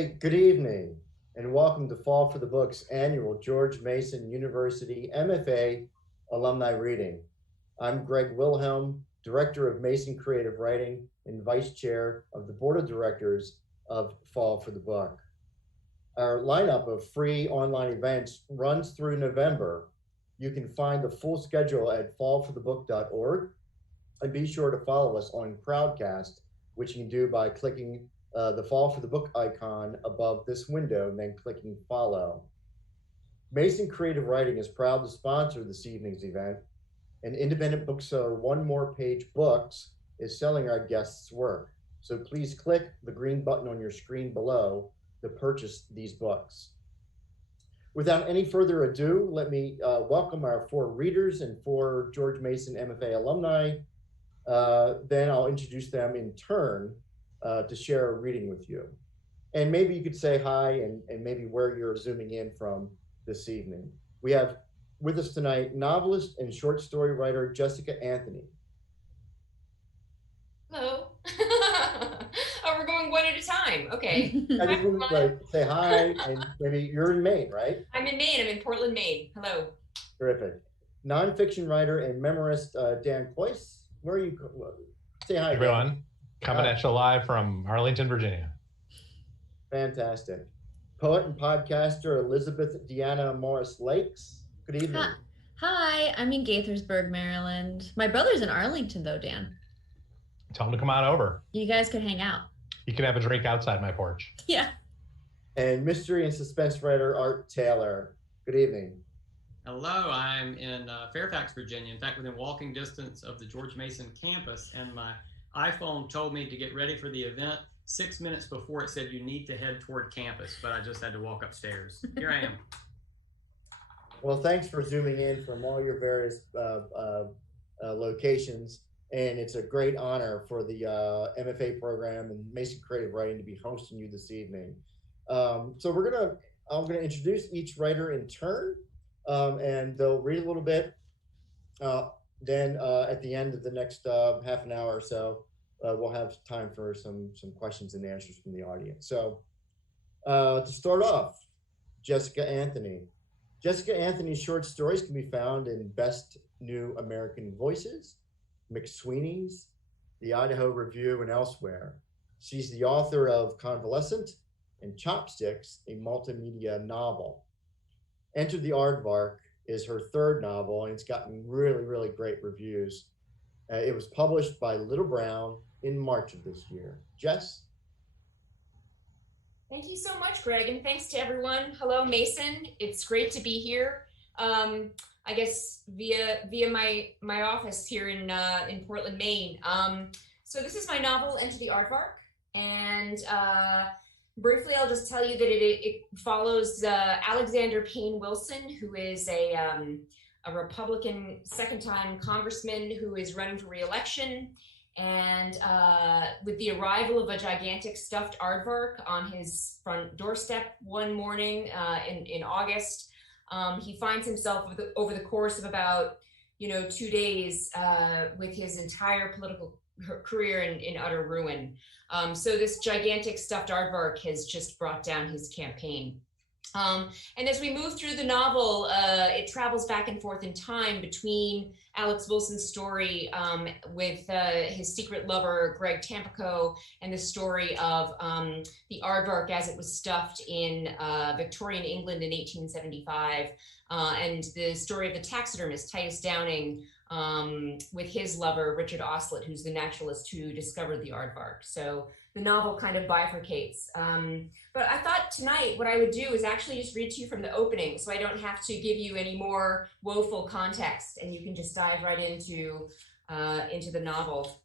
Hey, good evening, and welcome to Fall for the Books annual George Mason University MFA Alumni Reading. I'm Greg Wilhelm, Director of Mason Creative Writing and Vice Chair of the Board of Directors of Fall for the Book. Our lineup of free online events runs through November. You can find the full schedule at fallforthebook.org, and be sure to follow us on Crowdcast, which you can do by clicking the Fall for the Book icon above this window and then clicking follow. Mason Creative Writing is proud to sponsor this evening's event, and independent bookseller One More Page Books is selling our guests' work. So please click the green button on your screen below to purchase these books. Without any further ado, let me welcome our four readers and four George Mason MFA alumni. Then I'll introduce them in turn to share a reading with you. And maybe you could say hi and maybe where you're zooming in from this evening. We have with us tonight novelist and short story writer Jessica Anthony. Hello. Oh, we're going one at a time. Okay. I just want to say hi, and maybe you're in Maine, right? I'm in Maine. I'm in Portland, Maine. Hello. Terrific. Nonfiction writer and memoirist Dan Coyce. Where are you? Say hi, everyone. Dan. Coming at you live from Arlington, Virginia. Fantastic. Poet and podcaster Elizabeth Deanna Morris Lakes. Good evening. Hi, I'm in Gaithersburg, Maryland. My brother's in Arlington, though, Dan. Tell him to come on over. You guys could hang out. You can have a drink outside my porch. Yeah. And mystery and suspense writer Art Taylor. Good evening. Hello, I'm in Fairfax, Virginia. In fact, within walking distance of the George Mason campus, and my iPhone told me to get ready for the event 6 minutes before it said you need to head toward campus, but I just had to walk upstairs. Here I am. Well, thanks for zooming in from all your various locations, and it's a great honor for the MFA program and Mason Creative Writing to be hosting you this evening. So I'm gonna introduce each writer in turn, and they'll read a little bit. Then at the end of the next half an hour or so, we'll have time for some questions and answers from the audience. So to start off, Jessica Anthony. Jessica Anthony's short stories can be found in Best New American Voices, McSweeney's, the Idaho Review, and elsewhere. She's the author of Convalescent and Chopsticks, a multimedia novel. Enter the Aardvark is her third novel, and it's gotten really, really great reviews. It was published by Little Brown in March of this year. Jess? Thank you so much, Greg, and thanks to everyone. Hello, Mason. It's great to be here. I guess via my office here in Portland, Maine. So this is my novel, Enter the Aardvark, and briefly, I'll just tell you that it follows Alexander Payne Wilson, who is a Republican second-time congressman who is running for re-election. And with the arrival of a gigantic stuffed aardvark on his front doorstep one morning in August, he finds himself over the course of about 2 days with his entire political career in utter ruin. So this gigantic stuffed aardvark has just brought down his campaign. And as we move through the novel, it travels back and forth in time between Alex Wilson's story with his secret lover, Greg Tampico, and the story of the aardvark as it was stuffed in Victorian England in 1875, and the story of the taxidermist, Titus Downing, with his lover, Richard Oslet, who's the naturalist who discovered the aardvark. So the novel kind of bifurcates. But I thought tonight what I would do is actually just read to you from the opening, so I don't have to give you any more woeful context, and you can just dive right into the novel.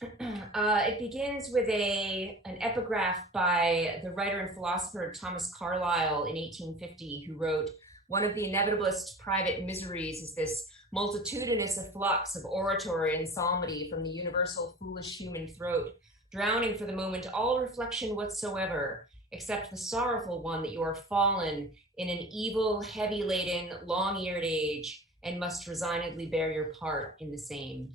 It begins with an epigraph by the writer and philosopher Thomas Carlyle in 1850, who wrote, "One of the inevitablest private miseries is this multitudinous efflux of oratory and psalmody from the universal foolish human throat, drowning for the moment all reflection whatsoever, except the sorrowful one that you are fallen in an evil, heavy-laden, long-eared age, and must resignedly bear your part in the same."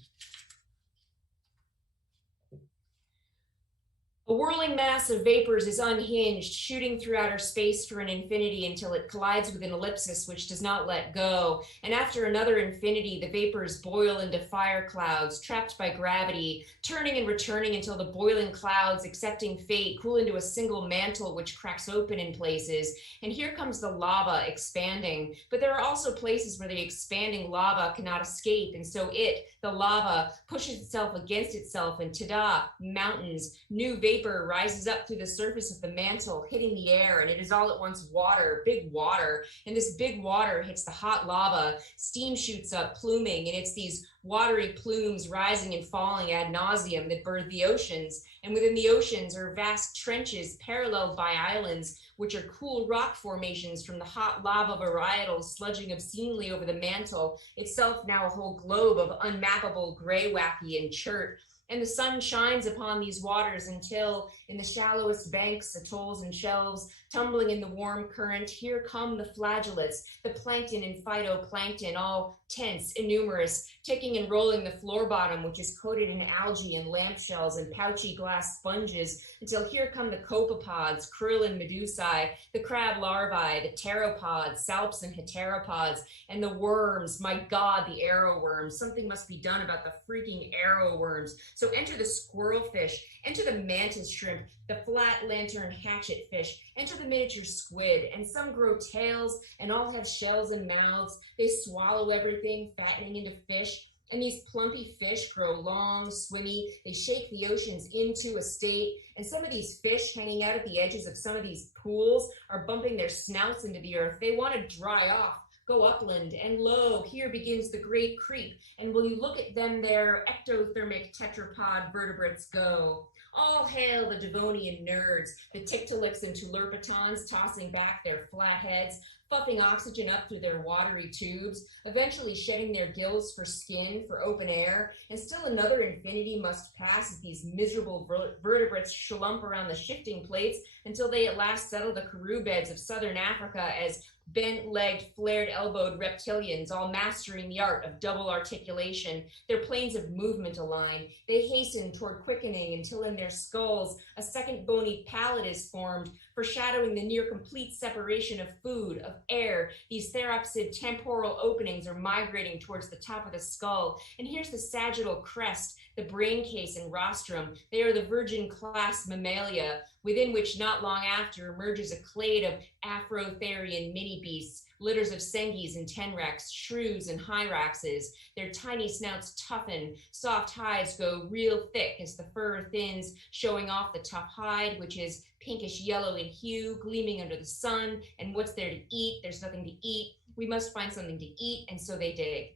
A whirling mass of vapors is unhinged, shooting through outer space for an infinity until it collides with an ellipsis which does not let go. And after another infinity, the vapors boil into fire clouds, trapped by gravity, turning and returning until the boiling clouds, accepting fate, cool into a single mantle which cracks open in places. And here comes the lava expanding. But there are also places where the expanding lava cannot escape, and so it, the lava, pushes itself against itself, and ta-da, mountains, new vapor rises up through the surface of the mantle, hitting the air, and it is all at once water, big water. And this big water hits the hot lava, steam shoots up, pluming, and it's these watery plumes rising and falling ad nauseum that birth the oceans. And within the oceans are vast trenches paralleled by islands, which are cool rock formations from the hot lava varietals sludging obscenely over the mantle, itself now a whole globe of unmappable gray, wacky, and chert. And the sun shines upon these waters until, in the shallowest banks, atolls, and shelves, tumbling in the warm current, here come the flagellates, the plankton and phytoplankton, all tense and numerous, ticking and rolling the floor bottom, which is coated in algae and lamp shells and pouchy glass sponges, until here come the copepods, krill and medusae, the crab larvae, the pteropods, salps and heteropods, and the worms. My God, the arrow worms. Something must be done about the freaking arrow worms. So enter the squirrelfish, enter the mantis shrimp, the flat lantern hatchet fish, enter the miniature squid, and some grow tails and all have shells and mouths. They swallow everything, fattening into fish. And these plumpy fish grow long, swimmy. They shake the oceans into a state. And some of these fish hanging out at the edges of some of these pools are bumping their snouts into the earth. They want to dry off, go upland, and lo, here begins the great creep. And will you look at them there, ectothermic tetrapod vertebrates go. All hail the Devonian nerds, the Tiktaaliks and Tulerpatons tossing back their flat heads, puffing oxygen up through their watery tubes, eventually shedding their gills for skin, for open air, and still another infinity must pass as these miserable vertebrates schlump around the shifting plates until they at last settle the Karoo beds of southern Africa as bent-legged, flared-elbowed reptilians, all mastering the art of double articulation. Their planes of movement align. They hasten toward quickening until in their skulls a second bony palate is formed, foreshadowing the near-complete separation of food, of air. These theropsid temporal openings are migrating towards the top of the skull. And here's the sagittal crest, the brain case and rostrum. They are the virgin class mammalia, within which not long after emerges a clade of Afrotherian mini-beasts, litters of Sengis and Tenrecs, shrews and hyraxes. Their tiny snouts toughen, soft hides go real thick as the fur thins, showing off the tough hide, which is pinkish yellow in hue, gleaming under the sun. And what's there to eat? There's nothing to eat. We must find something to eat, and so they dig.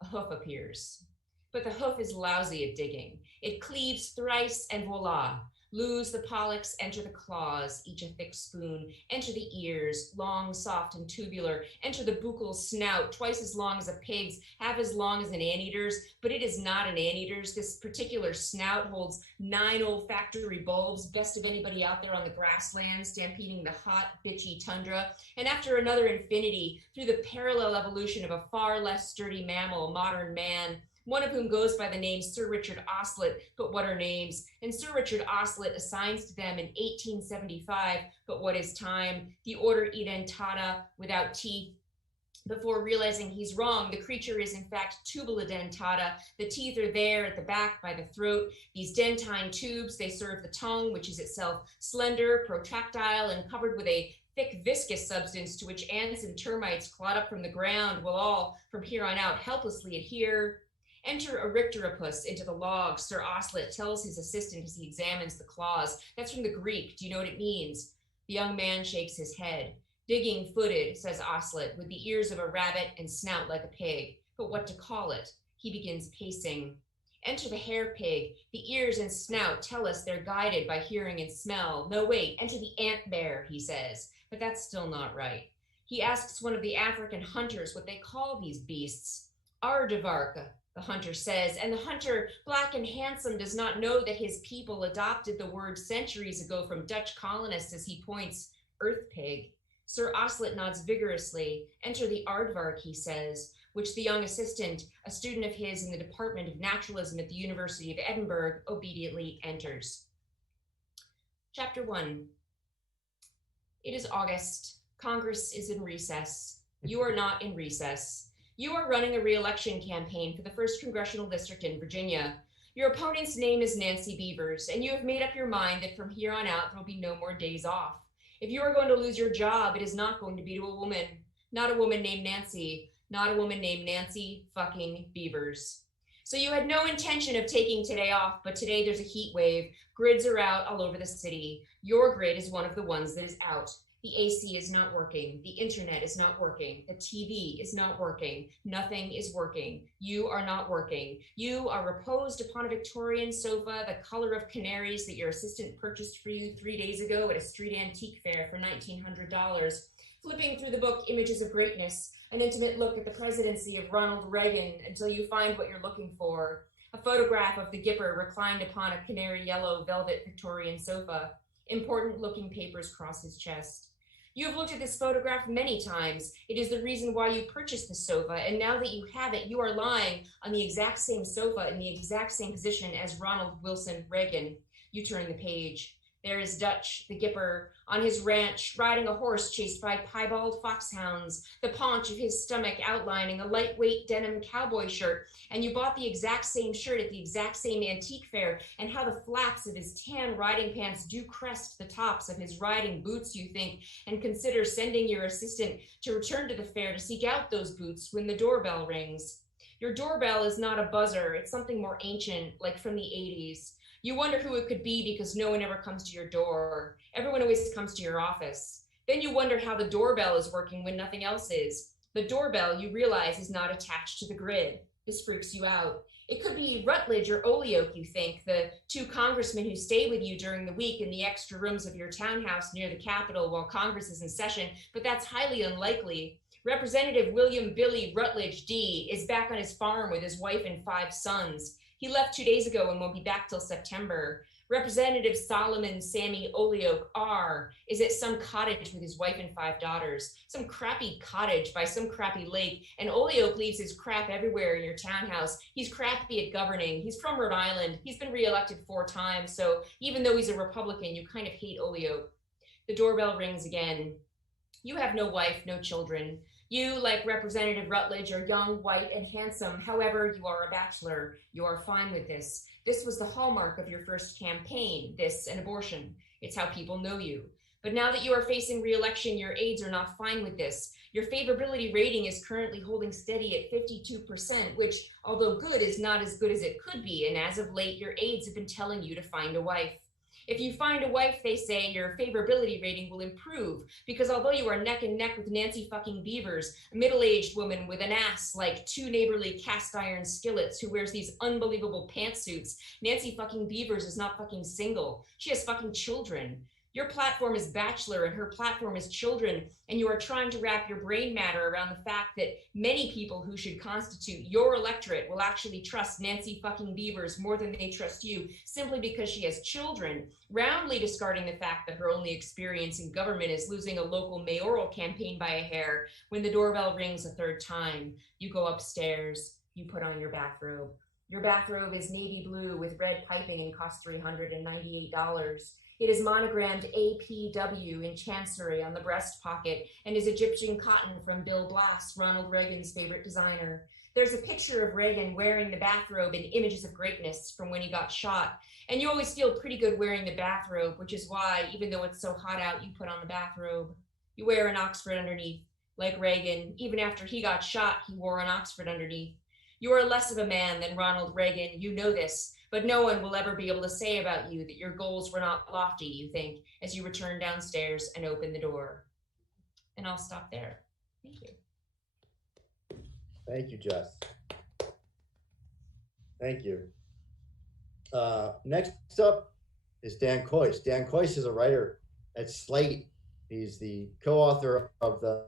A hoof appears. But the hoof is lousy at digging. It cleaves thrice, and voila. Lose the pollux, enter the claws, each a thick spoon. Enter the ears, long, soft, and tubular. Enter the buccal snout, twice as long as a pig's, half as long as an anteater's, but it is not an anteater's. This particular snout holds 9 olfactory bulbs, best of anybody out there on the grassland, stampeding the hot, bitchy tundra. And after another infinity, through the parallel evolution of a far less sturdy mammal, modern man, one of whom goes by the name Sir Richard Oslet, but what are names? And Sir Richard Oslet assigns to them in 1875, but what is time? The order Edentata, without teeth. Before realizing he's wrong, the creature is in fact Tubulidentata. The teeth are there at the back by the throat. These dentine tubes, they serve the tongue, which is itself slender, protractile, and covered with a thick viscous substance to which ants and termites clawed up from the ground will all, from here on out, helplessly adhere. Enter a Rictorapus into the log, Sir Oslet tells his assistant as he examines the claws. That's from the Greek. Do you know what it means? The young man shakes his head. Digging footed, says Oslet, with the ears of a rabbit and snout like a pig. But what to call it? He begins pacing. Enter the hare pig. The ears and snout tell us they're guided by hearing and smell. No, wait, enter the ant bear, he says. But that's still not right. He asks one of the African hunters what they call these beasts. Aardvark, the hunter says, and the hunter, black and handsome, does not know that his people adopted the word centuries ago from Dutch colonists as he points, earth pig. Sir Oslet nods vigorously. Enter the aardvark, he says, which the young assistant, a student of his in the Department of Naturalism at the University of Edinburgh, obediently enters. Chapter 1. It is August. Congress is in recess. You are not in recess. You are running a re-election campaign for the 1st Congressional District in Virginia. Your opponent's name is Nancy Beavers, and you have made up your mind that from here on out, there will be no more days off. If you are going to lose your job, it is not going to be to a woman. Not a woman named Nancy. Not a woman named Nancy fucking Beavers. So you had no intention of taking today off, but today there's a heat wave. Grids are out all over the city. Your grid is one of the ones that is out. The AC is not working. The internet is not working. The TV is not working. Nothing is working. You are not working. You are reposed upon a Victorian sofa, the color of canaries that your assistant purchased for you 3 days ago at a street antique fair for $1,900, flipping through the book Images of Greatness, an intimate look at the presidency of Ronald Reagan until you find what you're looking for. A photograph of the Gipper reclined upon a canary yellow velvet Victorian sofa. Important looking papers cross his chest. You have looked at this photograph many times. It is the reason why you purchased the sofa, and now that you have it, you are lying on the exact same sofa in the exact same position as Ronald Wilson Reagan. You turn the page. There is Dutch, the Gipper, on his ranch, riding a horse chased by piebald foxhounds, the paunch of his stomach outlining a lightweight denim cowboy shirt, and you bought the exact same shirt at the exact same antique fair, and how the flaps of his tan riding pants do crest the tops of his riding boots, you think, and consider sending your assistant to return to the fair to seek out those boots when the doorbell rings. Your doorbell is not a buzzer, it's something more ancient, like from the 80s. You wonder who it could be because no one ever comes to your door. Everyone always comes to your office. Then you wonder how the doorbell is working when nothing else is. The doorbell, you realize, is not attached to the grid. This freaks you out. It could be Rutledge or Olioke, you think, the 2 congressmen who stay with you during the week in the extra rooms of your townhouse near the Capitol while Congress is in session, but that's highly unlikely. Representative William Billy Rutledge D. is back on his farm with his wife and 5 sons. He left 2 days ago and won't be back till September. Representative Solomon Sammy Olioke R. is at some cottage with his wife and 5 daughters, some crappy cottage by some crappy lake, and Olioke leaves his crap everywhere in your townhouse. He's crappy at governing. He's from Rhode Island. He's been reelected 4 times, so even though he's a Republican, you kind of hate Olioke. The doorbell rings again. You have no wife, no children. You, like Representative Rutledge, are young, white, and handsome. However, you are a bachelor. You are fine with this. This was the hallmark of your first campaign, this and abortion. It's how people know you. But now that you are facing re-election, your aides are not fine with this. Your favorability rating is currently holding steady at 52%, which, although good, is not as good as it could be. And as of late, your aides have been telling you to find a wife. If you find a wife, they say, your favorability rating will improve, because although you are neck and neck with Nancy fucking Beavers, a middle-aged woman with an ass like 2 neighborly cast iron skillets who wears these unbelievable pantsuits, Nancy fucking Beavers is not fucking single. She has fucking children. Your platform is bachelor and her platform is children, and you are trying to wrap your brain matter around the fact that many people who should constitute your electorate will actually trust Nancy fucking Beavers more than they trust you simply because she has children, roundly discarding the fact that her only experience in government is losing a local mayoral campaign by a hair. When the doorbell rings a 3rd time, you go upstairs, you put on your bathrobe. Your bathrobe is navy blue with red piping and costs $398. It is monogrammed APW in chancery on the breast pocket and is Egyptian cotton from Bill Blass, Ronald Reagan's favorite designer. There's a picture of Reagan wearing the bathrobe in Images of Greatness from when he got shot. And you always feel pretty good wearing the bathrobe, which is why, even though it's so hot out, you put on the bathrobe. You wear an Oxford underneath. Like Reagan, even after he got shot, he wore an Oxford underneath. You are less of a man than Ronald Reagan, you know this, but no one will ever be able to say about you that your goals were not lofty, you think, as you return downstairs and open the door. And I'll stop there. Thank you. Thank you, Jess. Thank you. Next up is Dan Kois. Dan Kois is a writer at Slate. He's the co-author of the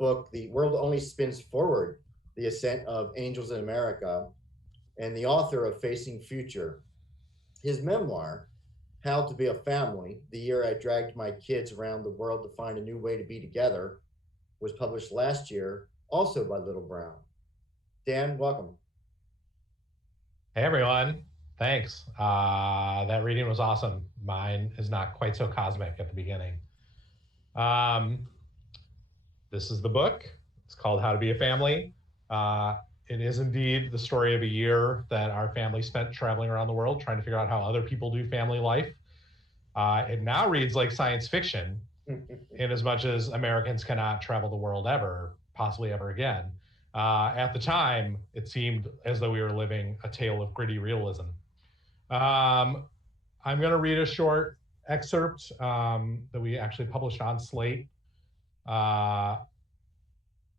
book, The World Only Spins Forward, The Ascent of Angels in America, and the author of Facing Future. His memoir, How to Be a Family, The Year I Dragged My Kids Around the World to Find a New Way to Be Together, was published last year, also by Little Brown. Dan, welcome. Hey, everyone. Thanks. That reading was awesome. Mine is not quite so cosmic at the beginning. Um, this is the book. It's called How to Be a Family. It is indeed the story of a year that our family spent traveling around the world trying to figure out how other people do family life. It now reads like science fiction, in as much as Americans cannot travel the world ever, possibly ever again. At the time, it seemed as though we were living a tale of gritty realism. I'm going to read a short excerpt that we actually published on Slate,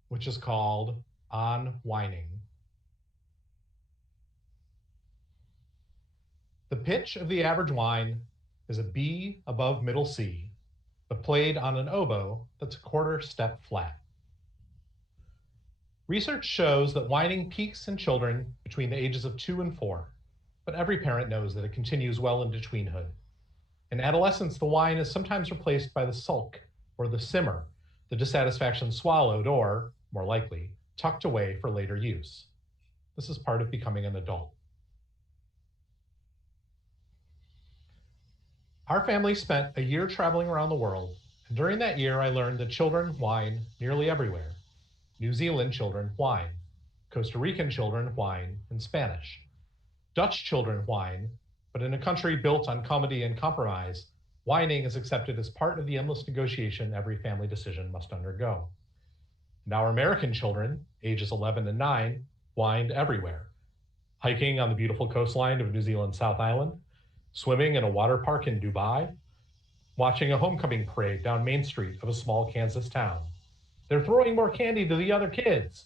which is called On Whining. The pitch of the average whine is a B above middle C, but played on an oboe that's a quarter step flat. Research shows that whining peaks in children between the ages of 2 and 4, but every parent knows that it continues well into tweenhood. In adolescence, the whine is sometimes replaced by the sulk or the simmer, the dissatisfaction swallowed or, more likely, tucked away for later use. This is part of becoming an adult. Our family spent a year traveling around the world, and during that year I learned that children whine nearly everywhere. New Zealand children whine. Costa Rican children whine in Spanish. Dutch children whine, but in a country built on comedy and compromise, whining is accepted as part of the endless negotiation every family decision must undergo. And our American children, ages 11 and 9, whined everywhere. Hiking on the beautiful coastline of New Zealand's South Island, swimming in a water park in Dubai, watching a homecoming parade down Main Street of a small Kansas town. They're throwing more candy to the other kids.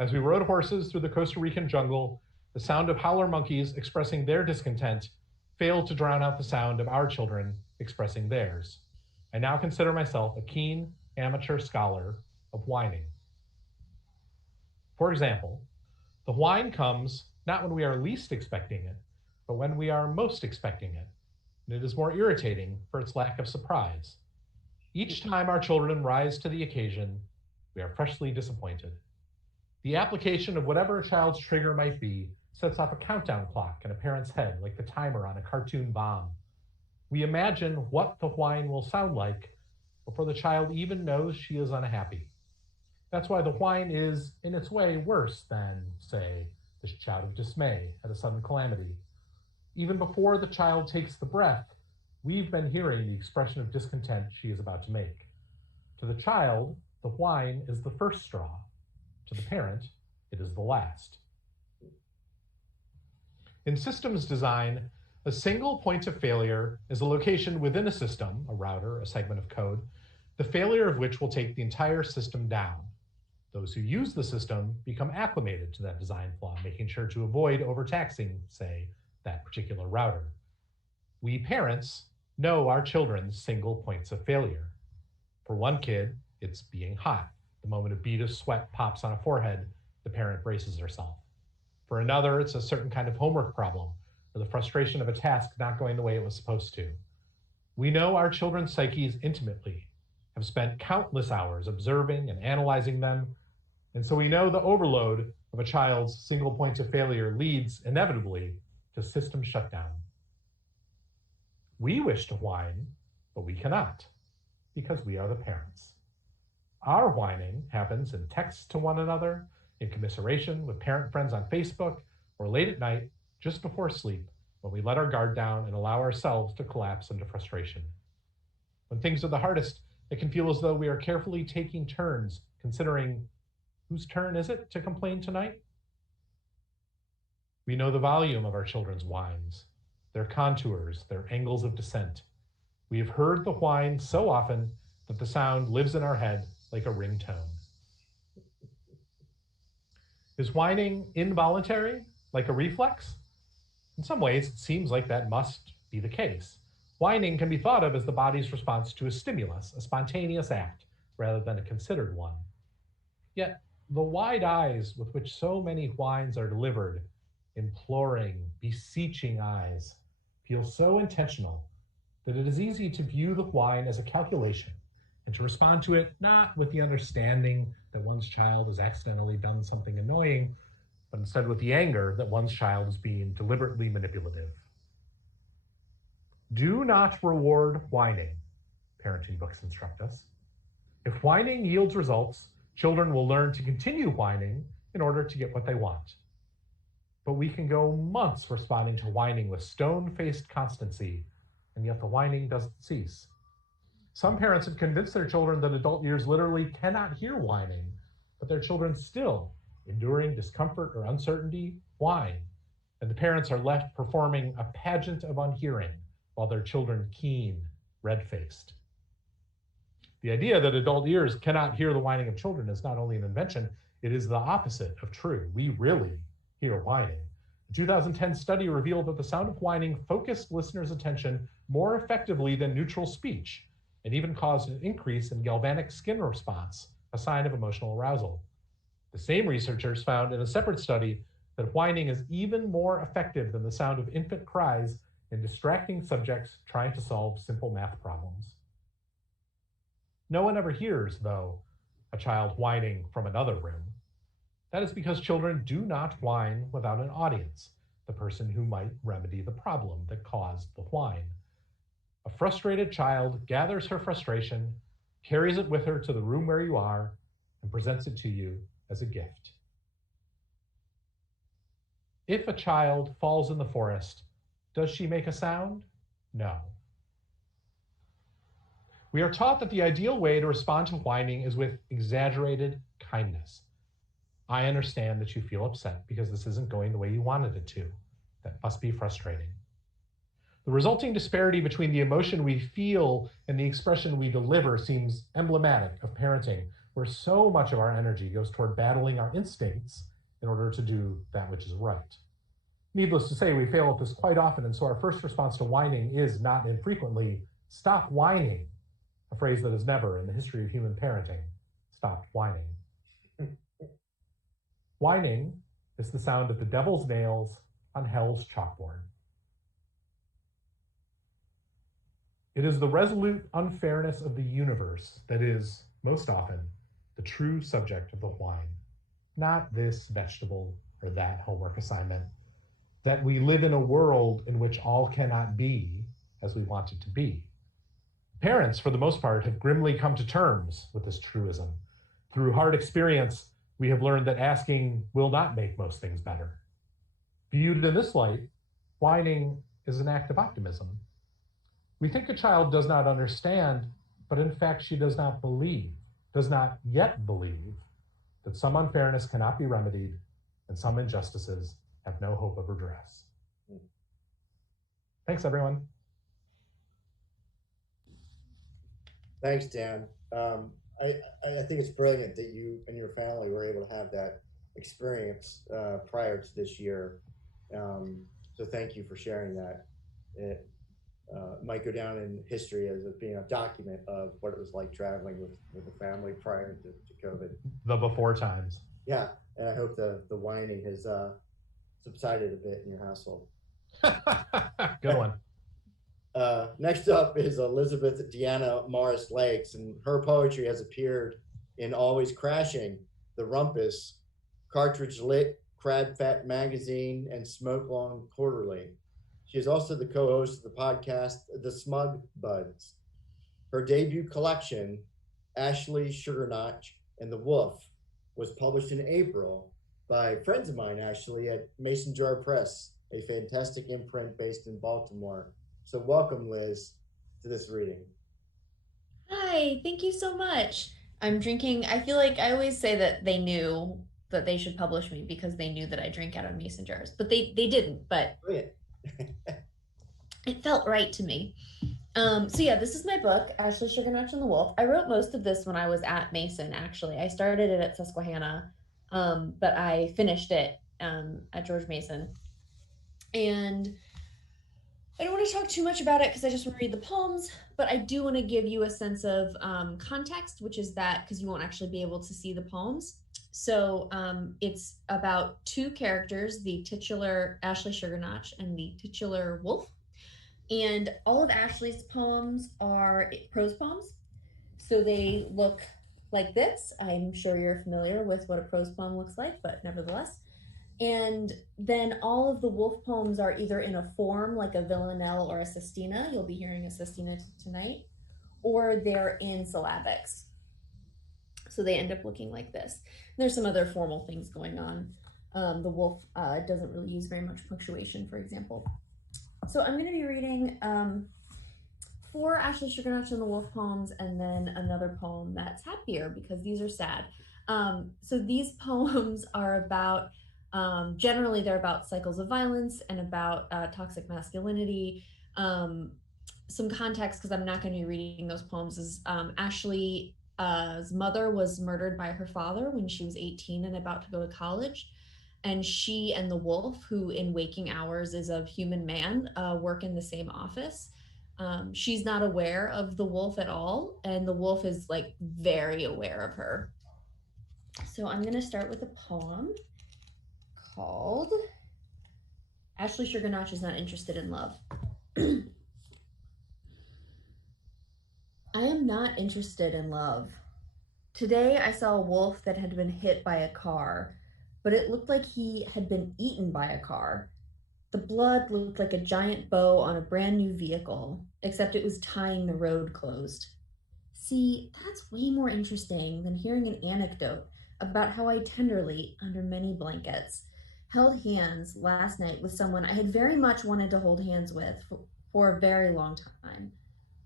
As we rode horses through the Costa Rican jungle, the sound of howler monkeys expressing their discontent failed to drown out the sound of our children expressing theirs. I now consider myself a keen amateur scholar of whining. For example, the whine comes not when we are least expecting it, but when we are most expecting it, and it is more irritating for its lack of surprise. Each time our children rise to the occasion, we are freshly disappointed. The application of whatever a child's trigger might be sets off a countdown clock in a parent's head like the timer on a cartoon bomb. We imagine what the whine will sound like before the child even knows she is unhappy. That's why the whine is, in its way, worse than, say, the shout of dismay at a sudden calamity. Even before the child takes the breath, we've been hearing the expression of discontent she is about to make. To the child, the whine is the first straw. To the parent, it is the last. In systems design, a single point of failure is a location within a system, a router, a segment of code, the failure of which will take the entire system down. Those who use the system become acclimated to that design flaw, making sure to avoid overtaxing, say, that particular router. We parents know our children's single points of failure. For one kid, it's being hot. The moment a bead of sweat pops on a forehead, the parent braces herself. For another, it's a certain kind of homework problem, or the frustration of a task not going the way it was supposed to. We know our children's psyches intimately, have spent countless hours observing and analyzing them, and so we know the overload of a child's single point of failure leads inevitably to system shutdown. We wish to whine, but we cannot, because we are the parents. Our whining happens in texts to one another, in commiseration with parent friends on Facebook, or late at night, just before sleep, when we let our guard down and allow ourselves to collapse into frustration. When things are the hardest, it can feel as though we are carefully taking turns, considering whose turn is it to complain tonight? We know the volume of our children's whines, their contours, their angles of descent. We have heard the whine so often that the sound lives in our head like a ringtone. Is whining involuntary, like a reflex? In some ways, it seems like that must be the case. Whining can be thought of as the body's response to a stimulus, a spontaneous act, rather than a considered one. Yet, the wide eyes with which so many whines are delivered, imploring, beseeching eyes, feel so intentional that it is easy to view the whine as a calculation and to respond to it not with the understanding that one's child has accidentally done something annoying, but instead with the anger that one's child is being deliberately manipulative. Do not reward whining, parenting books instruct us. If whining yields results, children will learn to continue whining in order to get what they want. But we can go months responding to whining with stone-faced constancy, and yet the whining doesn't cease. Some parents have convinced their children that adult ears literally cannot hear whining, but their children still, enduring discomfort or uncertainty, whine, and the parents are left performing a pageant of unhearing while their children keen, red-faced. The idea that adult ears cannot hear the whining of children is not only an invention, it is the opposite of true. We really hear whining. A 2010 study revealed that the sound of whining focused listeners' attention more effectively than neutral speech, and even caused an increase in galvanic skin response, a sign of emotional arousal. The same researchers found in a separate study that whining is even more effective than the sound of infant cries in distracting subjects trying to solve simple math problems. No one ever hears, though, a child whining from another room. That is because children do not whine without an audience, the person who might remedy the problem that caused the whine. A frustrated child gathers her frustration, carries it with her to the room where you are, and presents it to you as a gift. If a child falls in the forest, does she make a sound? No. We are taught that the ideal way to respond to whining is with exaggerated kindness. I understand that you feel upset because this isn't going the way you wanted it to. That must be frustrating. The resulting disparity between the emotion we feel and the expression we deliver seems emblematic of parenting, where so much of our energy goes toward battling our instincts in order to do that which is right. Needless to say, we fail at this quite often, and so our first response to whining is not infrequently, "Stop whining," a phrase that has never, in the history of human parenting, stopped whining. Whining is the sound of the devil's nails on hell's chalkboard. It is the resolute unfairness of the universe that is, most often, the true subject of the whine, not this vegetable or that homework assignment, that we live in a world in which all cannot be as we want it to be. Parents, for the most part, have grimly come to terms with this truism. Through hard experience, we have learned that asking will not make most things better. Viewed in this light, whining is an act of optimism. We think a child does not understand, but in fact she does not yet believe, that some unfairness cannot be remedied and some injustices have no hope of redress. Thanks, everyone. Thanks, Dan. I think it's brilliant that you and your family were able to have that experience prior to this year. So thank you for sharing that. It might go down in history as being a document of what it was like traveling with the family prior to COVID. The before times. Yeah, and I hope the whining has subsided a bit in your household. Good one. Next up is Elizabeth Deanna Morris Lakes, and her poetry has appeared in Always Crashing, The Rumpus, Cartridge Lit, Crab Fat Magazine, and Smoke Long Quarterly. She is also the co-host of the podcast The Smug Buds. Her debut collection, Ashley Sugarnotch and the Wolf, was published in April by friends of mine, actually, at Mason Jar Press, a fantastic imprint based in Baltimore. So welcome, Liz, to this reading. Hi, thank you so much. I'm drinking, I feel like I always say that they knew that they should publish me because they knew that I drink out of mason jars, but they didn't, but Brilliant. it felt right to me. So yeah, this is my book, Ashley Sugarnotch and the Wolf. I wrote most of this when I was at Mason, actually. I started it at Susquehanna, but I finished it at George Mason. And I don't want to talk too much about it because I just want to read the poems, but I do want to give you a sense of context, which is that because you won't actually be able to see the poems. So it's about two characters, the titular Ashley Sugarnotch and the titular Wolf. And all of Ashley's poems are prose poems. So they look like this. I'm sure you're familiar with what a prose poem looks like, but nevertheless. And then all of the wolf poems are either in a form like a villanelle or a sestina. You'll be hearing a sestina tonight, or they're in syllabics. So they end up looking like this. There's some other formal things going on. The wolf doesn't really use very much punctuation, for example. So I'm going to be reading 4 Ashley Sugarnutch and the Wolf poems, and then another poem that's happier because these are sad. So these poems are about, generally they're about cycles of violence and about toxic masculinity. Some context, because I'm not going to be reading those poems, is Ashley's mother was murdered by her father when she was 18 and about to go to college. And she and the wolf, who in waking hours is a human man, work in the same office. She's not aware of the wolf at all, and the wolf is like very aware of her. So I'm going to start with a poem called Ashley Sugarnotch is Not Interested in Love. I am not interested in love. Today I saw a wolf that had been hit by a car, but it looked like he had been eaten by a car. The blood looked like a giant bow on a brand new vehicle, except it was tying the road closed. See, that's way more interesting than hearing an anecdote about how I tenderly, under many blankets, held hands last night with someone I had very much wanted to hold hands with for a very long time,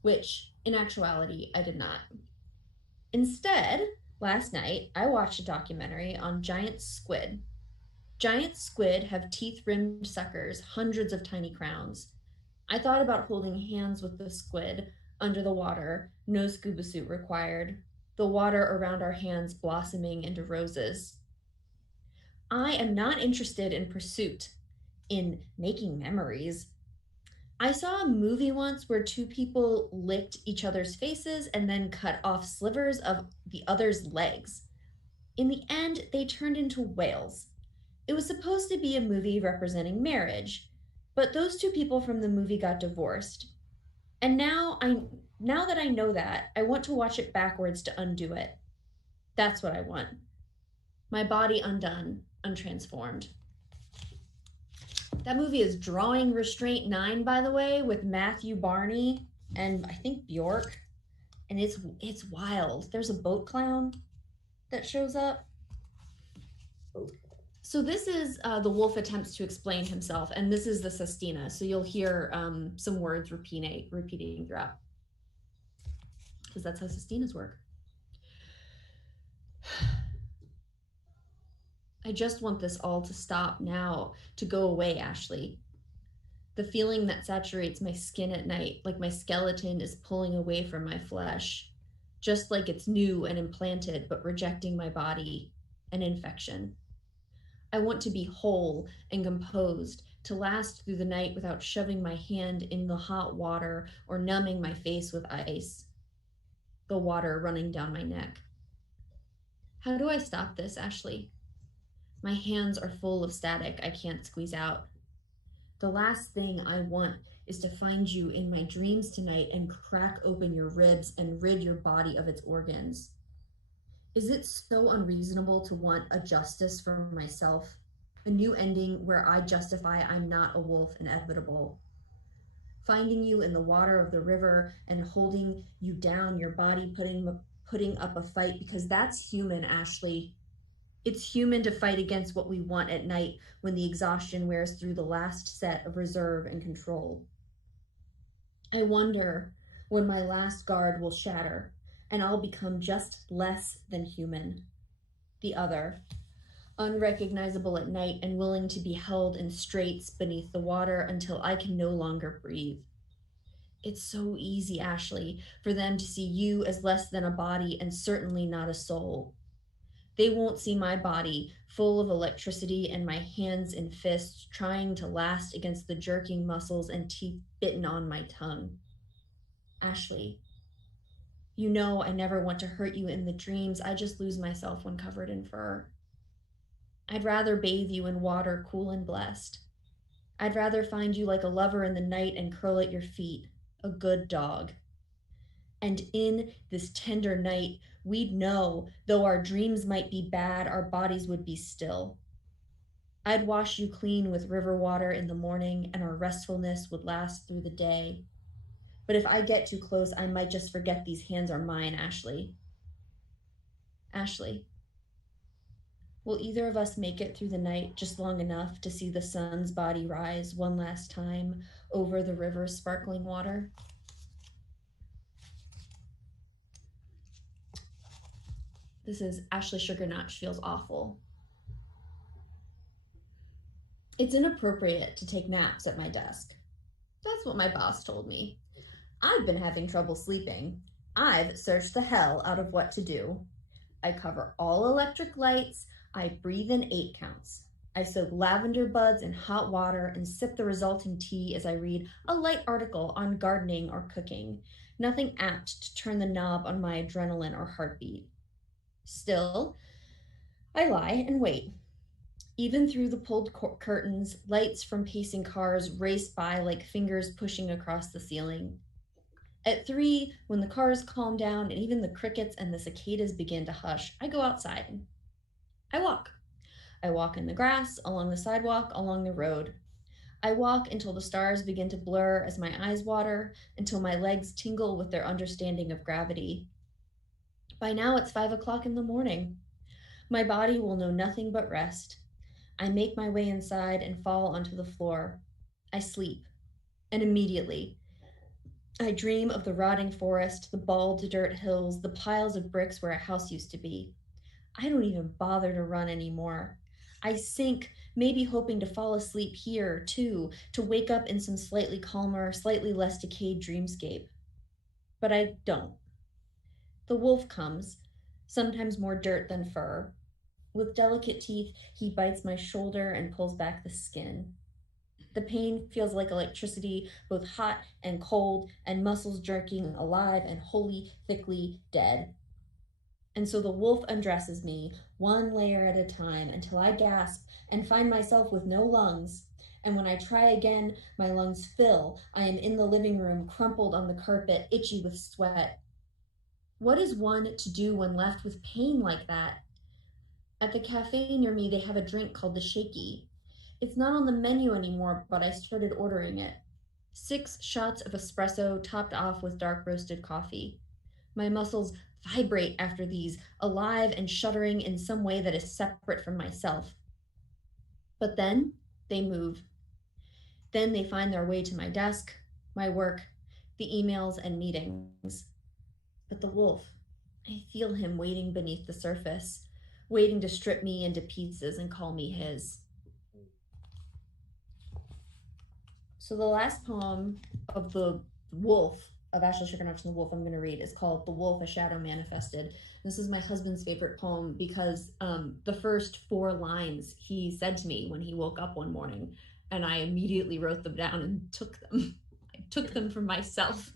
which, in actuality, I did not. Instead, last night, I watched a documentary on giant squid. Giant squid have teeth-rimmed suckers, hundreds of tiny crowns. I thought about holding hands with the squid under the water, no scuba suit required, the water around our hands blossoming into roses. I am not interested in pursuit, in making memories. I saw a movie once where 2 people licked each other's faces and then cut off slivers of the other's legs. In the end, they turned into whales. It was supposed to be a movie representing marriage, but those 2 people from the movie got divorced. And now that I know that, I want to watch it backwards to undo it. That's what I want. My body undone, untransformed. That movie is Drawing Restraint 9, by the way, with Matthew Barney and I think Bjork. And it's wild. There's a boat clown that shows up. Okay. So this is the wolf attempts to explain himself, and this is the sestina. So you'll hear some words repeating throughout, because that's how sestinas work. I just want this all to stop now, to go away, Ashley. The feeling that saturates my skin at night, like my skeleton is pulling away from my flesh, just like it's new and implanted, but rejecting my body, an infection. I want to be whole and composed, to last through the night without shoving my hand in the hot water or numbing my face with ice, the water running down my neck. How do I stop this, Ashley? My hands are full of static I can't squeeze out. The last thing I want is to find you in my dreams tonight and crack open your ribs and rid your body of its organs. Is it so unreasonable to want a justice for myself? A new ending where I justify I'm not a wolf inevitable. Finding you in the water of the river and holding you down, your body putting up a fight, because that's human, Ashley. It's human to fight against what we want at night when the exhaustion wears through the last set of reserve and control. I wonder when my last guard will shatter and I'll become just less than human. The other, unrecognizable at night and willing to be held in straits beneath the water until I can no longer breathe. It's so easy, Ashley, for them to see you as less than a body and certainly not a soul. They won't see my body full of electricity and my hands in fists trying to last against the jerking muscles and teeth bitten on my tongue. Ashley, you know I never want to hurt you in the dreams. I just lose myself when covered in fur. I'd rather bathe you in water cool and blessed. I'd rather find you like a lover in the night and curl at your feet, a good dog. And in this tender night, we'd know, though our dreams might be bad, our bodies would be still. I'd wash you clean with river water in the morning, and our restfulness would last through the day. But if I get too close, I might just forget these hands are mine, Ashley. Ashley, will either of us make it through the night just long enough to see the sun's body rise one last time over the river's sparkling water? This is Ashley Sugarnotch Feels Awful. It's inappropriate to take naps at my desk. That's what my boss told me. I've been having trouble sleeping. I've searched the hell out of what to do. I cover all electric lights. I breathe in 8 counts. I soak lavender buds in hot water and sip the resulting tea as I read a light article on gardening or cooking. Nothing apt to turn the knob on my adrenaline or heartbeat. Still, I lie and wait. Even through the pulled curtains, lights from pacing cars race by like fingers pushing across the ceiling. At 3, when the cars calm down and even the crickets and the cicadas begin to hush, I go outside. I walk. I walk in the grass, along the sidewalk, along the road. I walk until the stars begin to blur as my eyes water, until my legs tingle with their understanding of gravity. By now it's 5 o'clock in the morning. My body will know nothing but rest. I make my way inside and fall onto the floor. I sleep. And immediately, I dream of the rotting forest, the bald dirt hills, the piles of bricks where a house used to be. I don't even bother to run anymore. I sink, maybe hoping to fall asleep here, too, to wake up in some slightly calmer, slightly less decayed dreamscape. But I don't. The wolf comes, sometimes more dirt than fur. With delicate teeth, he bites my shoulder and pulls back the skin. The pain feels like electricity, both hot and cold, and muscles jerking, alive and wholly, thickly dead. And so the wolf undresses me, one layer at a time, until I gasp and find myself with no lungs. And when I try again, my lungs fill. I am in the living room, crumpled on the carpet, itchy with sweat. What is one to do when left with pain like that? At the cafe near me, they have a drink called the Shaky. It's not on the menu anymore, but I started ordering it. 6 shots of espresso topped off with dark roasted coffee. My muscles vibrate after these, alive and shuddering in some way that is separate from myself. But then they move. Then they find their way to my desk, my work, the emails and meetings. But the wolf, I feel him waiting beneath the surface, waiting to strip me into pieces and call me his. So the last poem of the wolf, of Ashley Sugarnotch and the Wolf I'm going to read is called The Wolf, A Shadow Manifested. This is my husband's favorite poem because the first 4 lines he said to me when he woke up one morning, and I immediately wrote them down and took them. I took them for myself.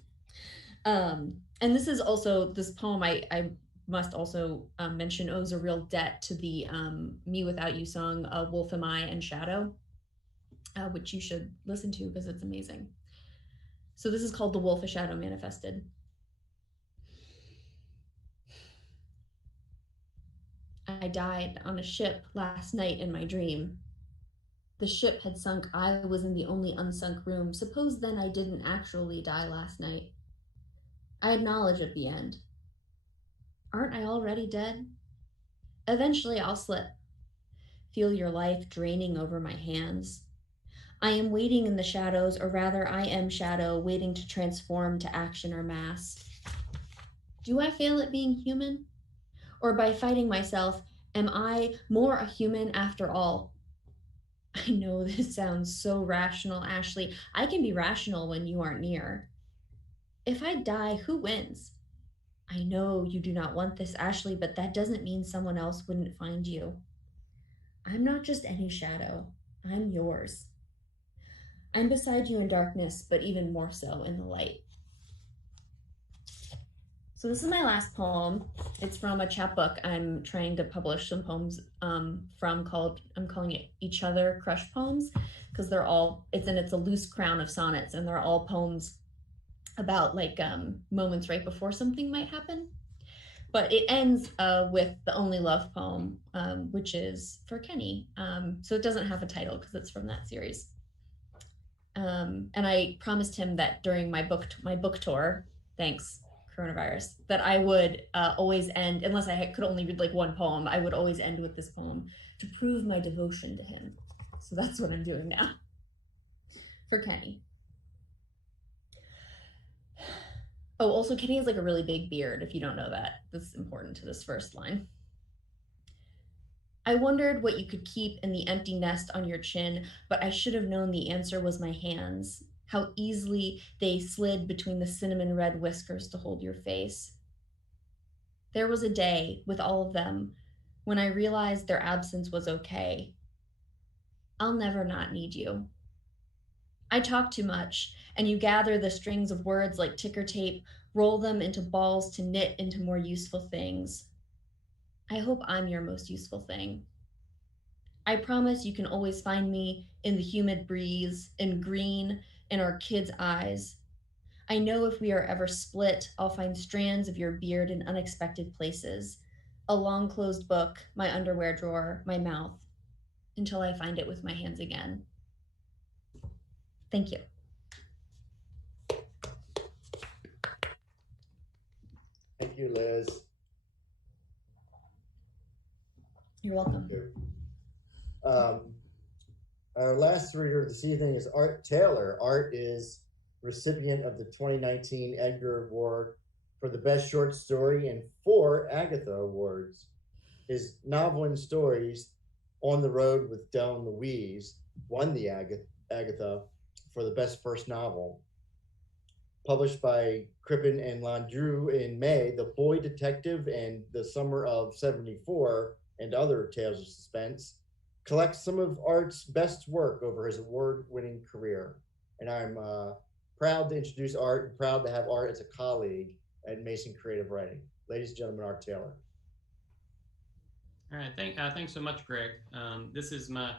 And this is also, this poem I must also mention owes a real debt to the Me Without You song, Wolf Am I and Shadow, which you should listen to because it's amazing. So this is called The Wolf, A Shadow Manifested. I died on a ship last night in my dream. The ship had sunk. I was in the only unsunk room. Suppose then I didn't actually die last night. I had knowledge at the end. Aren't I already dead? Eventually I'll slip. Feel your life draining over my hands. I am waiting in the shadows, or rather I am shadow, waiting to transform to action or mass. Do I fail at being human? Or by fighting myself, am I more a human after all? I know this sounds so rational, Ashley. I can be rational when you aren't near. If I die, who wins? I know you do not want this, Ashley, but that doesn't mean someone else wouldn't find you. I'm not just any shadow. I'm yours. I'm beside you in darkness, but even more so in the light. So this is my last poem. It's from a chapbook I'm trying to publish some poems from called, I'm calling it Each Other Crush Poems, because they're all, it's a loose crown of sonnets, and they're all poems about like moments right before something might happen. But it ends with the only love poem, which is for Kenny. So it doesn't have a title because it's from that series. And I promised him that during my book tour, thanks coronavirus, that I would always end, unless I could only read like one poem, I would always end with this poem to prove my devotion to him. So that's what I'm doing now for Kenny. Oh, also Kenny has like a really big beard, if you don't know that. That's important to this first line. I wondered what you could keep in the empty nest on your chin, but I should have known the answer was my hands. How easily they slid between the cinnamon red whiskers to hold your face. There was a day, with all of them, when I realized their absence was okay. I'll never not need you. I talk too much, and you gather the strings of words like ticker tape, roll them into balls to knit into more useful things. I hope I'm your most useful thing. I promise you can always find me in the humid breeze, in green, in our kids' eyes. I know if we are ever split, I'll find strands of your beard in unexpected places. A long closed book, my underwear drawer, my mouth, until I find it with my hands again. Thank you. Thank you, Liz. You're welcome. Thank you. Our last reader this evening is Art Taylor. Art is recipient of the 2019 Edgar Award for the Best Short Story and 4 Agatha Awards. His novel and stories, On the Road with Del and Louise, won the Agatha for the Best First Novel. Published by Crippen and Landru in May, The Boy Detective and The Summer of '74 and Other Tales of Suspense collects some of Art's best work over his award-winning career. And I'm proud to introduce Art and proud to have Art as a colleague at Mason Creative Writing. Ladies and gentlemen, Art Taylor. All right, thanks so much, Greg. This is my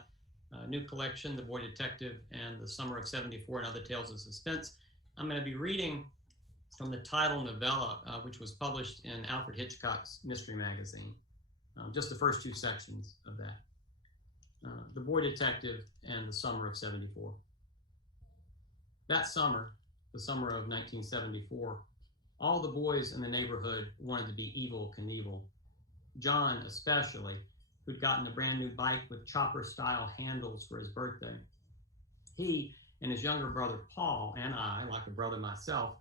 new collection, The Boy Detective and The Summer of '74 and Other Tales of Suspense. I'm going to be reading from the title novella, which was published in Alfred Hitchcock's Mystery Magazine. Just the first 2 sections of that. The Boy Detective and The Summer of '74. That summer, the summer of 1974, all the boys in the neighborhood wanted to be Evel Knievel. John especially, who'd gotten a brand new bike with chopper-style handles for his birthday. He and his younger brother Paul and I, like a brother myself,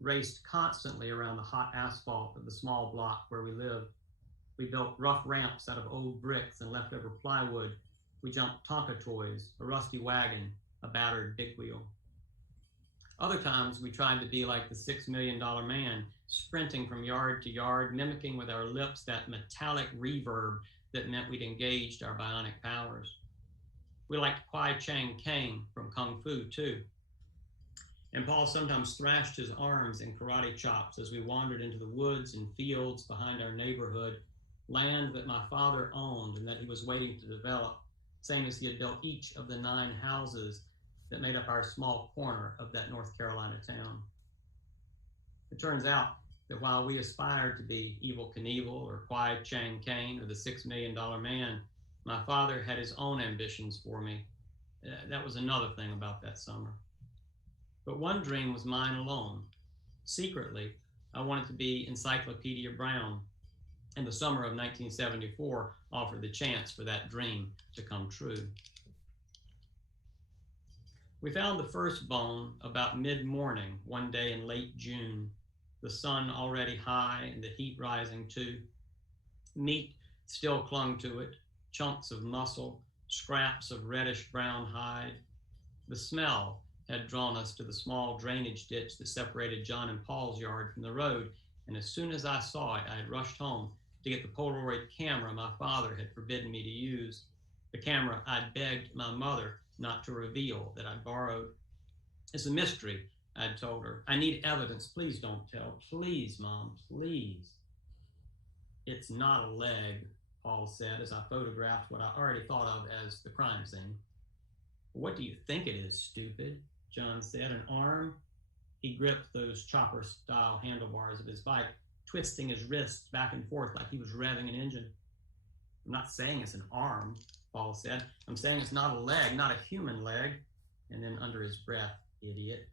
raced constantly around the hot asphalt of the small block where we lived. We built rough ramps out of old bricks and leftover plywood. We jumped Tonka toys, a rusty wagon, a battered big wheel. Other times we tried to be like the $6 Million Man, sprinting from yard to yard, mimicking with our lips that metallic reverb that meant we'd engaged our bionic powers. We liked Kwai Chang Caine from Kung Fu too. And Paul sometimes thrashed his arms in karate chops as we wandered into the woods and fields behind our neighborhood, land that my father owned and that he was waiting to develop, same as he had built each of the 9 houses that made up our small corner of that North Carolina town. It turns out that while we aspired to be Evel Knievel or Kwai Chang Caine or the $6 Million Man, my father had his own ambitions for me. That was another thing about that summer. But one dream was mine alone. Secretly, I wanted to be Encyclopedia Brown, and the summer of 1974 offered the chance for that dream to come true. We found the first bone about mid-morning one day in late June, the sun already high and the heat rising too. Meat still clung to it, chunks of muscle, scraps of reddish-brown hide. The smell had drawn us to the small drainage ditch that separated John and Paul's yard from the road, and as soon as I saw it, I had rushed home to get the Polaroid camera my father had forbidden me to use, the camera I'd begged my mother not to reveal that I'd borrowed. It's a mystery, I'd told her. I need evidence. Please don't tell. Please, Mom, please. It's not a leg, Paul said as I photographed what I already thought of as the crime scene. What do you think it is, stupid? John said. An arm? He gripped those chopper-style handlebars of his bike. twisting his wrists back and forth like he was revving an engine. I'm not saying it's an arm, Paul said. I'm saying it's not a leg, not a human leg. And then under his breath, idiot.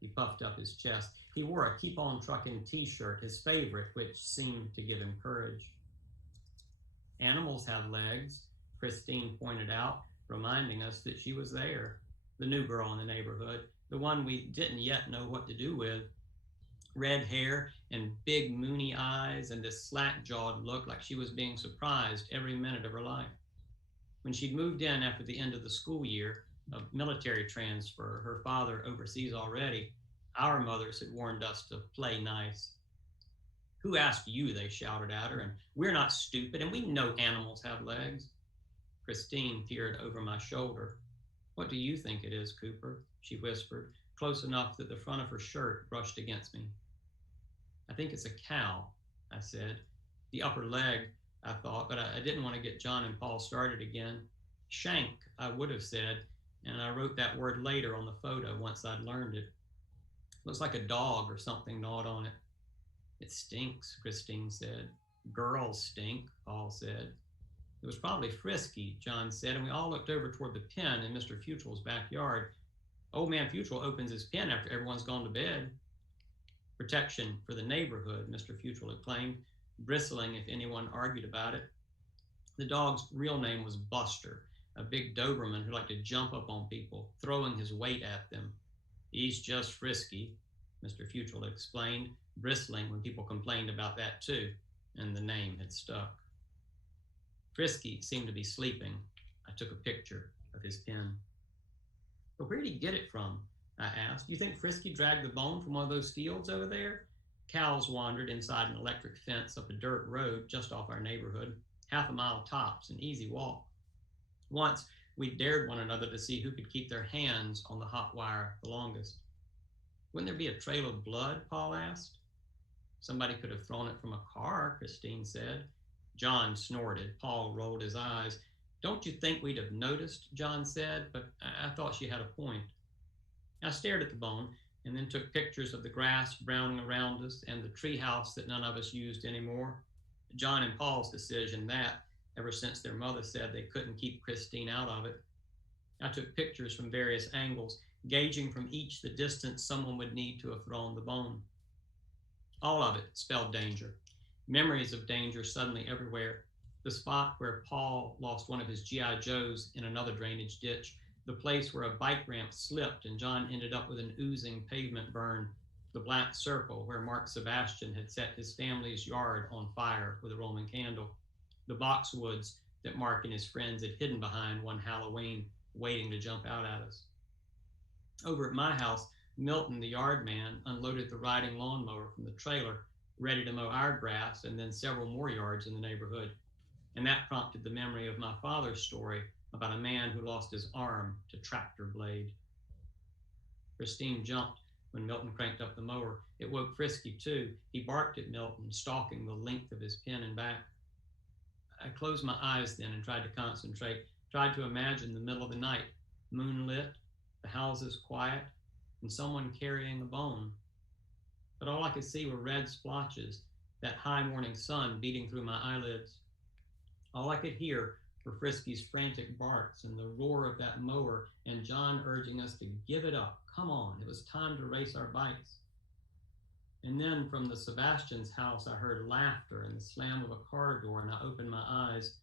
He puffed up his chest. He wore a Keep On Truckin' t-shirt, his favorite, which seemed to give him courage. Animals have legs, Christine pointed out, reminding us that she was there, the new girl in the neighborhood, the one we didn't yet know what to do with. Red hair and big moony eyes and this slack-jawed look like she was being surprised every minute of her life. When she'd moved in after the end of the school year, a military transfer, her father overseas already, our mothers had warned us to play nice. Who asked you, they shouted at her, and we're not stupid, and we know animals have legs. Christine peered over my shoulder. What do you think it is, Cooper? She whispered, close enough that the front of her shirt brushed against me. I think it's a cow, I said. The upper leg, I thought, but I didn't want to get John and Paul started again. Shank, I would have said, and I wrote that word later on the photo once I'd learned it. Looks like a dog or something gnawed on it. It stinks, Christine said. Girls stink, Paul said. It was probably Frisky, John said, and we all looked over toward the pen in Mr. Futrell's backyard. Old man Futrell opens his pen after everyone's gone to bed. Protection for the neighborhood, Mr. Futrell had claimed, bristling if anyone argued about it. The dog's real name was Buster, a big Doberman who liked to jump up on people, throwing his weight at them. He's just Frisky, Mr. Futrell explained, bristling when people complained about that too, and the name had stuck. Frisky seemed to be sleeping. I took a picture of his pen. But where did he get it from? I asked. You think Frisky dragged the bone from one of those fields over there? Cows wandered inside an electric fence up a dirt road just off our neighborhood, 1/2 mile tops, an easy walk. Once, we dared one another to see who could keep their hands on the hot wire the longest. Wouldn't there be a trail of blood? Paul asked. Somebody could have thrown it from a car, Christine said. John snorted. Paul rolled his eyes. Don't you think we'd have noticed? John said, but I thought she had a point. I stared at the bone and then took pictures of the grass browning around us and the treehouse that none of us used anymore. John and Paul's decision that, ever since their mother said they couldn't keep Christine out of it. I took pictures from various angles, gauging from each the distance someone would need to have thrown the bone. All of it spelled danger. Memories of danger suddenly everywhere. The spot where Paul lost one of his G.I. Joes in another drainage ditch, the place where a bike ramp slipped and John ended up with an oozing pavement burn, the black circle where Mark Sebastian had set his family's yard on fire with a Roman candle, the boxwoods that Mark and his friends had hidden behind one Halloween, waiting to jump out at us. Over at my house, Milton, the yard man, unloaded the riding lawnmower from the trailer, ready to mow our grass and then several more yards in the neighborhood. And that prompted the memory of my father's story about a man who lost his arm to tractor blade. Christine jumped when Milton cranked up the mower. It woke Frisky too. He barked at Milton, stalking the length of his pen and back. I closed my eyes then and tried to concentrate, tried to imagine the middle of the night, moonlit, the houses quiet, and someone carrying a bone. But all I could see were red splotches, that high morning sun beating through my eyelids. All I could hear were Frisky's frantic barks and the roar of that mower and John urging us to give it up. Come on, it was time to race our bikes. And then from the Sebastian's house, I heard laughter and the slam of a car door, and I opened my eyes.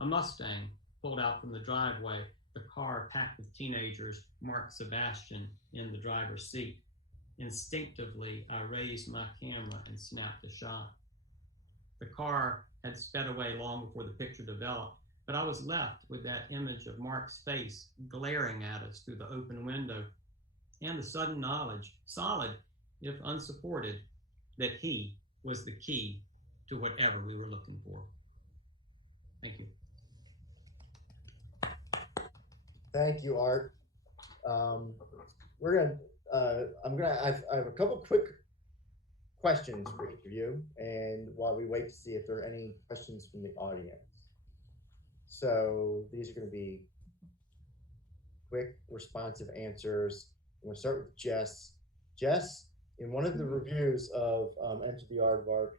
A Mustang pulled out from the driveway, the car packed with teenagers, Mark Sebastian in the driver's seat. Instinctively, I raised my camera and snapped a shot. The car had sped away long before the picture developed, but I was left with that image of Mark's face glaring at us through the open window and the sudden knowledge, solid if unsupported, that he was the key to whatever we were looking for. Thank you. Thank you, Art. I have a couple quick questions for each of you, and while we wait to see if there are any questions from the audience. So these are going to be quick, responsive answers. I'm going to start with Jess. Jess, in one of the reviews of Enter the Aardvark,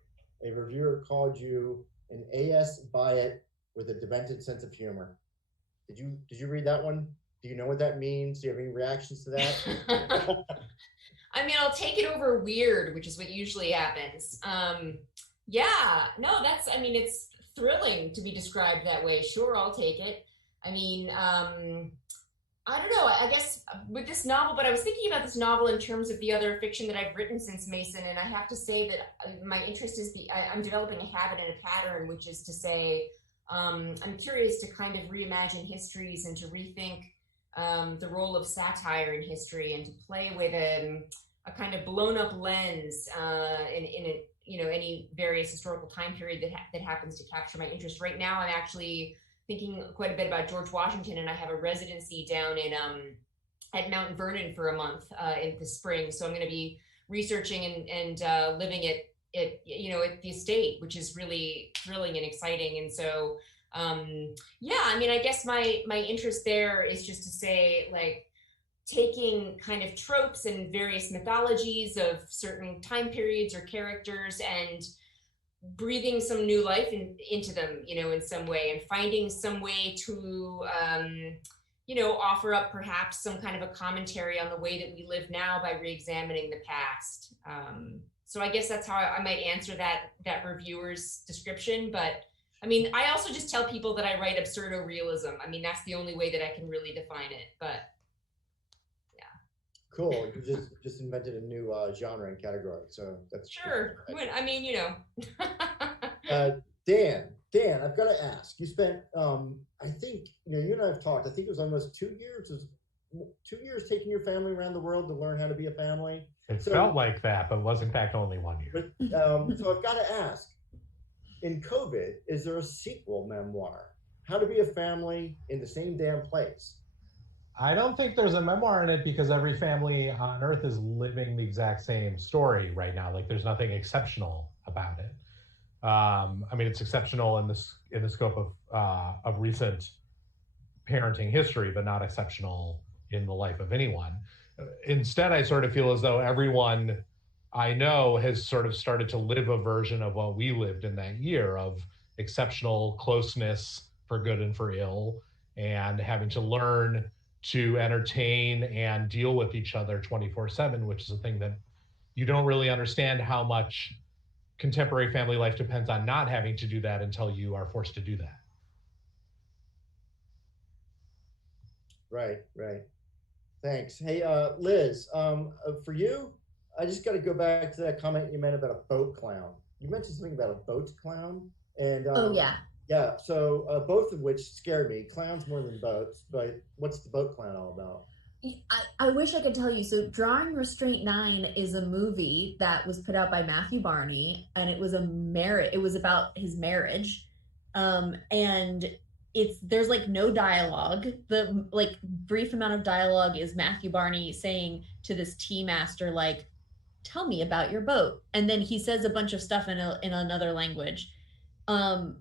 a reviewer called you an AS Biot with a demented sense of humor. Did you read that one? Do you know what that means? Do you have any reactions to that? I mean, I'll take it over weird, which is what usually happens. Yeah, no, I mean, it's thrilling to be described that way. Sure, I'll take it. I mean, I don't know, I guess with this novel, but I was thinking about this novel in terms of the other fiction that I've written since Mason, and I have to say that my interest is I'm developing a habit and a pattern, which is to say, I'm curious to kind of reimagine histories and to rethink the role of satire in history and to play with a kind of blown up lens in a, any various historical time period that happens to capture my interest. Right now, I'm actually thinking quite a bit about George Washington, and I have a residency down in at Mount Vernon for a month in the spring. So I'm going to be researching and living at the estate, which is really thrilling and exciting. And so yeah, I mean, I guess my interest there is just to say, like, taking kind of tropes and various mythologies of certain time periods or characters and breathing some new life into them, in some way, and finding some way to, offer up perhaps some kind of a commentary on the way that we live now by reexamining the past. So I guess that's how I might answer that reviewer's description. But I mean, I also just tell people that I write absurdo realism. I mean, that's the only way that I can really define it. But yeah. Cool. You just invented a new genre and category. So that's sure. I mean, Dan, I've got to ask. You spent, I think, you and I have talked. I think it was almost 2 years. It was 2 years taking your family around the world to learn how to be a family. It felt like that, but was in fact only 1 year. But, so I've got to ask. In COVID, is there a sequel memoir? How to be a family in the same damn place? I don't think there's a memoir in it because every family on Earth is living the exact same story right now. Like, there's nothing exceptional about it. I mean, it's exceptional in the scope of recent parenting history, but not exceptional in the life of anyone. Instead, I sort of feel as though everyone I know has sort of started to live a version of what we lived in that year, of exceptional closeness for good and for ill, and having to learn to entertain and deal with each other 24/7, which is a thing that you don't really understand how much contemporary family life depends on not having to do that until you are forced to do that. Right. Thanks. Hey, Liz, for you, I just got to go back to that comment you made about a boat clown. You mentioned something about a boat clown. And oh, yeah. Yeah, so both of which scared me. Clowns more than boats, but what's the boat clown all about? I wish I could tell you. So Drawing Restraint 9 is a movie that was put out by Matthew Barney, and it was about his marriage. And there's like no dialogue. The like brief amount of dialogue is Matthew Barney saying to this tea master, like, tell me about your boat. And then he says a bunch of stuff in another language. And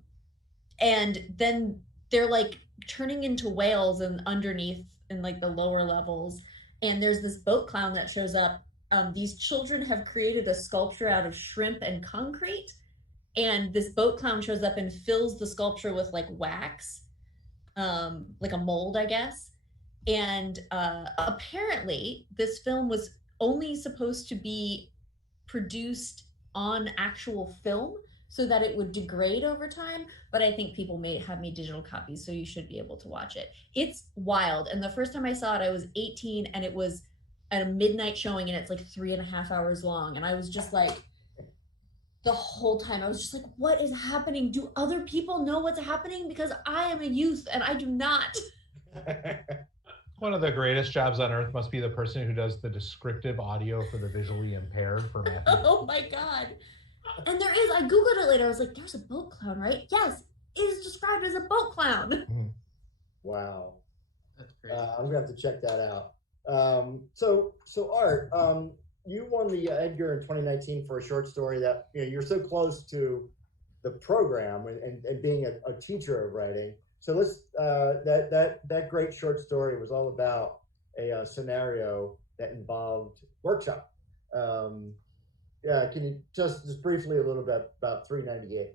then they're like turning into whales and underneath in like the lower levels. And there's this boat clown that shows up. These children have created a sculpture out of shrimp and concrete. And this boat clown shows up and fills the sculpture with like wax, like a mold, I guess. And apparently this film was only supposed to be produced on actual film so that it would degrade over time. But I think people have made digital copies, so you should be able to watch it. It's wild. And the first time I saw it, I was 18, and it was at a midnight showing, and it's like 3.5 hours long. And I was just like, the whole time, I was just like, what is happening? Do other people know what's happening? Because I am a youth and I do not. One of the greatest jobs on earth must be the person who does the descriptive audio for the visually impaired for Matthew. Oh my God. And there is, I Googled it later. I was like, there's a boat clown, right? Yes, it is described as a boat clown. Wow. That's crazy. I'm going to have to check that out. So Art, you won the Edgar in 2019 for a short story that, you're so close to the program and being a teacher of writing. So let's, that great short story was all about a scenario that involved workshop. Yeah, can you just briefly a little bit about 398?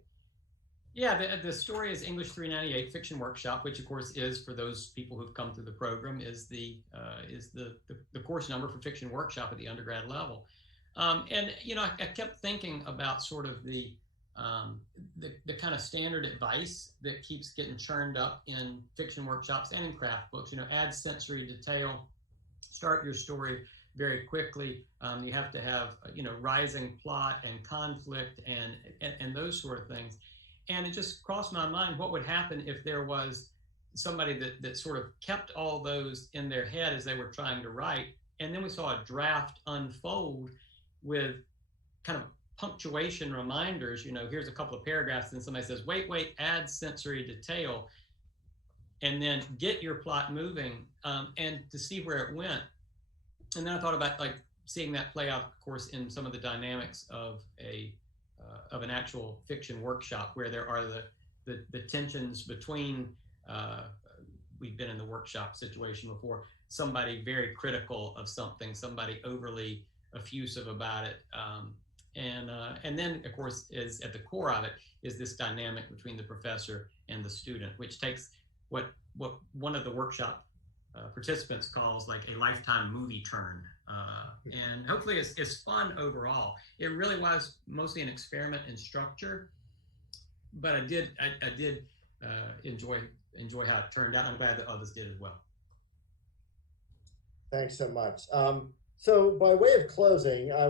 Yeah, the story is English 398 Fiction Workshop, which of course is, for those people who've come through the program, is the course number for Fiction Workshop at the undergrad level. And you know, I kept thinking about sort of the kind of standard advice that keeps getting churned up in fiction workshops and in craft books. You know, add sensory detail, start your story very quickly. You have to have rising plot and conflict and those sort of things. And it just crossed my mind, what would happen if there was somebody that sort of kept all those in their head as they were trying to write, and then we saw a draft unfold with kind of punctuation reminders. You know, here's a couple of paragraphs, and somebody says, wait, add sensory detail, and then get your plot moving, and to see where it went. And then I thought about like seeing that play out, of course, in some of the dynamics of an actual fiction workshop, where there are the tensions between, we've been in the workshop situation before, somebody very critical of something, somebody overly effusive about it, and then of course is at the core of it is this dynamic between the professor and the student, which takes what one of the workshop participants calls like a lifetime movie turn, and hopefully it's fun overall. It really was mostly an experiment in structure, but I did enjoy how it turned out. I'm glad that others did as well. Thanks so much. So by way of closing, I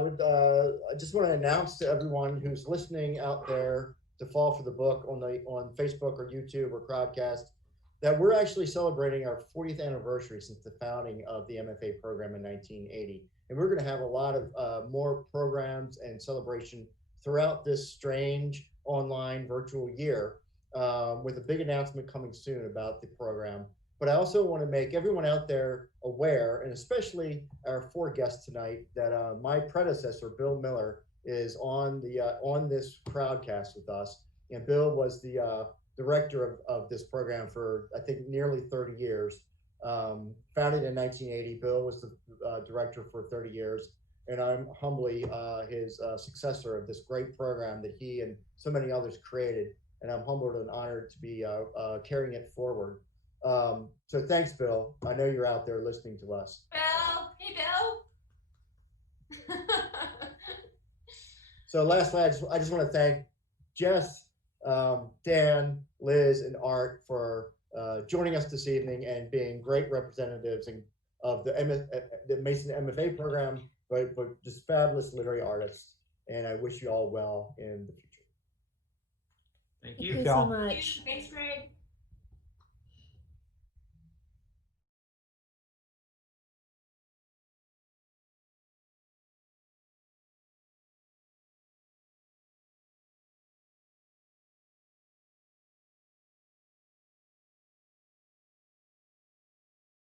just want to announce to everyone who's listening out there to Fall for the Book on Facebook or YouTube or Crowdcast that we're actually celebrating our 40th anniversary since the founding of the MFA program in 1980. And we're going to have a lot of more programs and celebration throughout this strange online virtual year, with a big announcement coming soon about the program. But I also want to make everyone out there aware, and especially our four guests tonight, that my predecessor, Bill Miller, is on this Crowdcast with us. And Bill was the director of this program for, I think, nearly 30 years. Founded in 1980, Bill was the director for 30 years. And I'm humbly his successor of this great program that he and so many others created. And I'm humbled and honored to be carrying it forward. So thanks, Bill. I know you're out there listening to us. Bill, hey, Bill. So lastly, I just want to thank Jess, Dan, Liz, and Art for joining us this evening and being great representatives of the Mason MFA program, but just fabulous literary artists. And I wish you all well in the future. Thank Thank you. you so much. Thanks, Greg.